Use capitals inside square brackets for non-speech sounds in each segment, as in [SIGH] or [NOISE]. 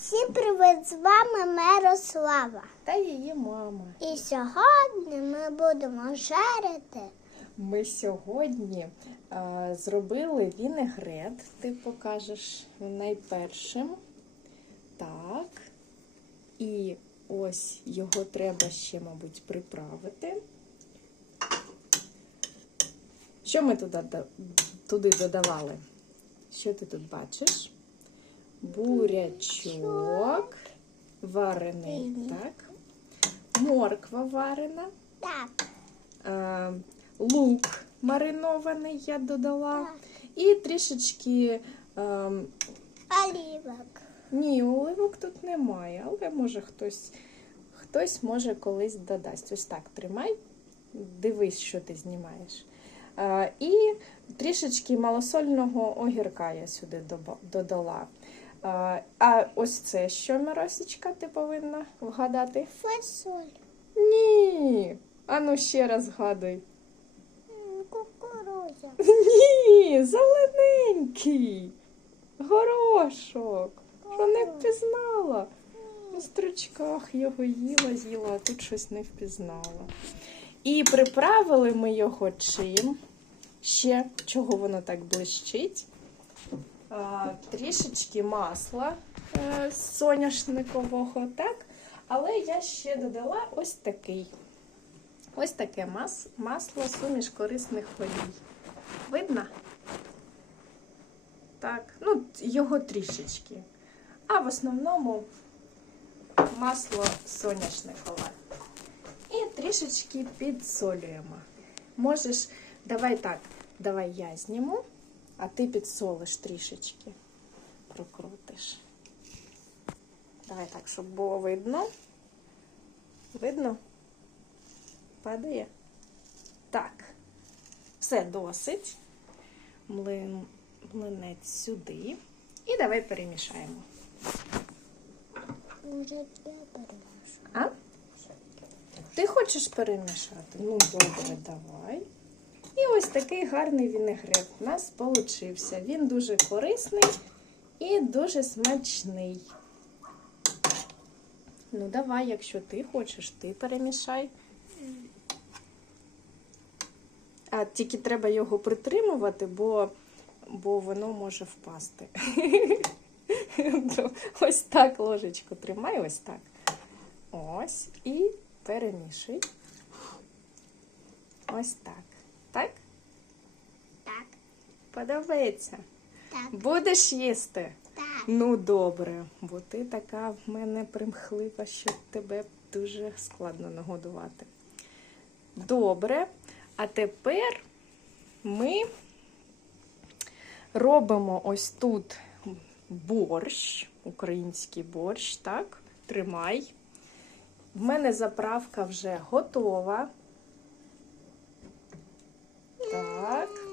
Всім привіт, з вами Мирослава. Та її мама. І сьогодні ми будемо жарити Ми сьогодні е, зробили вінегрет. Ти покажеш найпершим. Так. І ось його треба ще, мабуть, приправити. Що ми туди, туди додавали? Що ти тут бачиш? Бурячок варений, так? Морква варена. так. Е, лук маринований я додала. І трішечки. Е, Олівок. ні, оливок тут немає, але може хтось, хтось може колись додасть. Ось так тримай, дивись, що ти знімаєш. Е, і трішечки малосольного огірка я сюди додала. А ось це що, Миросічка, ти повинна вгадати? Фасоль. Ні. Ану ще раз згадуй. М, Кукурудза. [LAUGHS] Ні, зелененький. Горошок. Що не впізнала? У стручках його їла, їла, а тут щось не впізнала. І приправили ми його чим? Ще чого воно так блищить? Трішечки масла е, соняшникового, так? Але я ще додала ось такий. Ось таке мас, масло суміш корисних олій. Видно? Так, ну, його трішечки. А в основному масло соняшникове. І трішечки підсолюємо. Можеш, давай так, давай я зніму, а ти підсолиш трішечки. Прокрутиш. Давай так, щоб було видно. Видно? Падає? Так. Все досить. Млин, млинець сюди. І давай перемішаємо. Може, я перемішу. А? Ти хочеш перемішати? Ну, добре, давай. Ось такий гарний вінегрет у нас получився. Він дуже корисний і дуже смачний. Ну, давай, якщо ти хочеш, ти перемішай. А тільки треба його притримувати, бо, бо воно може впасти. [LAUGHS] Ось так ложечку тримай, ось так. Ось. І перемішуй. Ось. Так? Так, Подобається. так, Будеш їсти? так. Ну, добре, бо ти така в мене примхлива, що тебе дуже складно нагодувати. Добре. А тепер ми робимо ось тут борщ, український борщ, так? Тримай. В мене заправка вже готова. Так.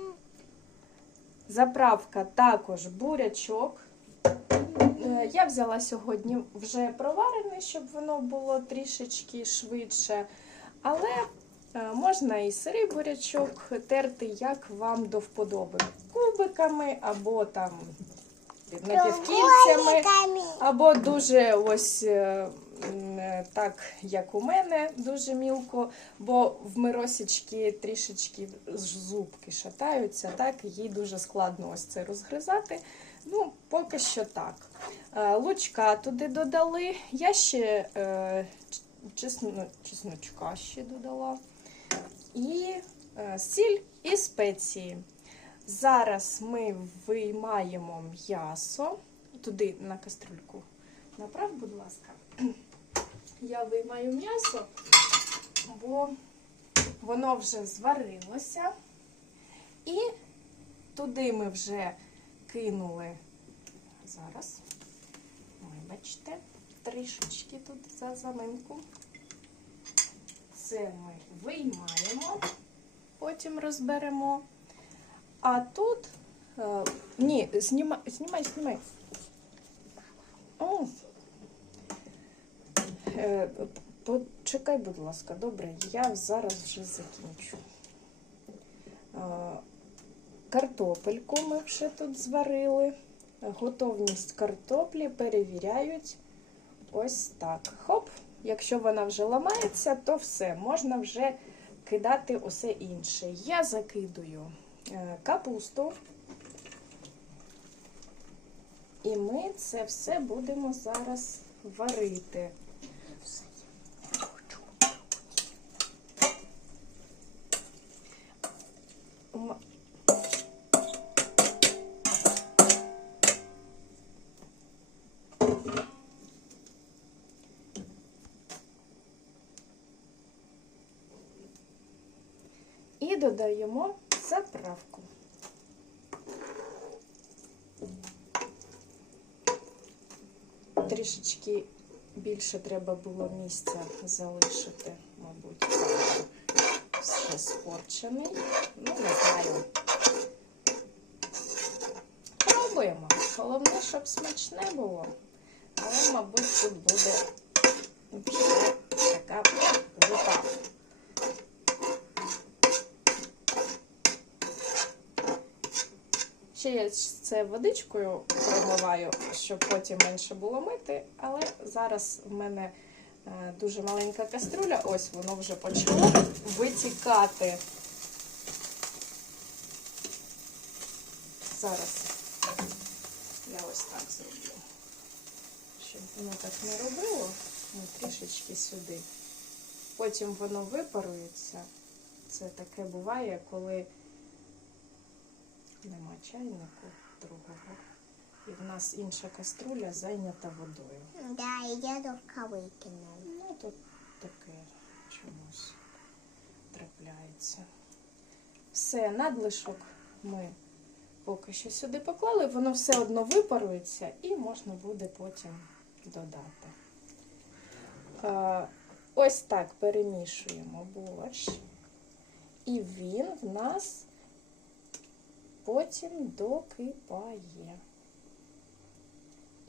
Заправка також бурячок. Е, Я взяла сьогодні вже проварений, щоб воно було трішечки швидше. Але е, можна і сирий бурячок терти, як вам до вподоби. Кубиками або там напівкільцями. Або дуже ось е, так, як у мене, дуже мілко, бо в Миросічки трішечки зубки шатаються, так, їй дуже складно ось це розгризати. Ну, поки що так. Е, Лучка туди додали. Я ще е, чесно, чесночка ще додала. І е, сіль і спеції. Зараз ми виймаємо м'ясо. Туди на кастрюльку. Направ, будь ласка. Я виймаю м'ясо, бо воно вже зварилося. І туди ми вже кинули. Зараз, вибачте, трішечки тут за заминку. Це ми виймаємо, потім розберемо. А тут. Е, ні, знімай, знімай, знімай. Е, почекай, будь ласка, добре, я зараз вже закінчу. Е, картопельку ми вже тут зварили. готовність картоплі перевіряють ось так. Хоп, якщо вона вже ламається, то все, можна вже кидати усе інше. Я закидую е, капусту. І ми це все будемо зараз варити. Додаємо заправку. Трішечки більше треба було місця залишити, мабуть, ще спорчений. Ну, не знаю. Пробуємо. Головне, щоб смачне було. Але, мабуть, тут буде вже така гута. Ще я це водичкою промиваю, щоб потім менше було мити, але зараз в мене е, дуже маленька каструля, ось воно вже почало витікати. Зараз я ось так зроблю, щоб воно так не робило, ну, трішечки сюди. Потім воно випарується. Це таке буває, коли чайнику другого. І в нас інша каструля зайнята водою. Да, і дядовка викине. Ну, тут таке чомусь трапляється. Все, надлишок ми поки що сюди поклали, воно все одно випарується і можна буде потім додати. Ось так перемішуємо борщ. І він в нас потім докипає.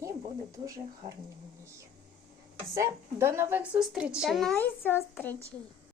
І буде дуже гарненький. Все, до нових зустрічей! До нових зустрічей.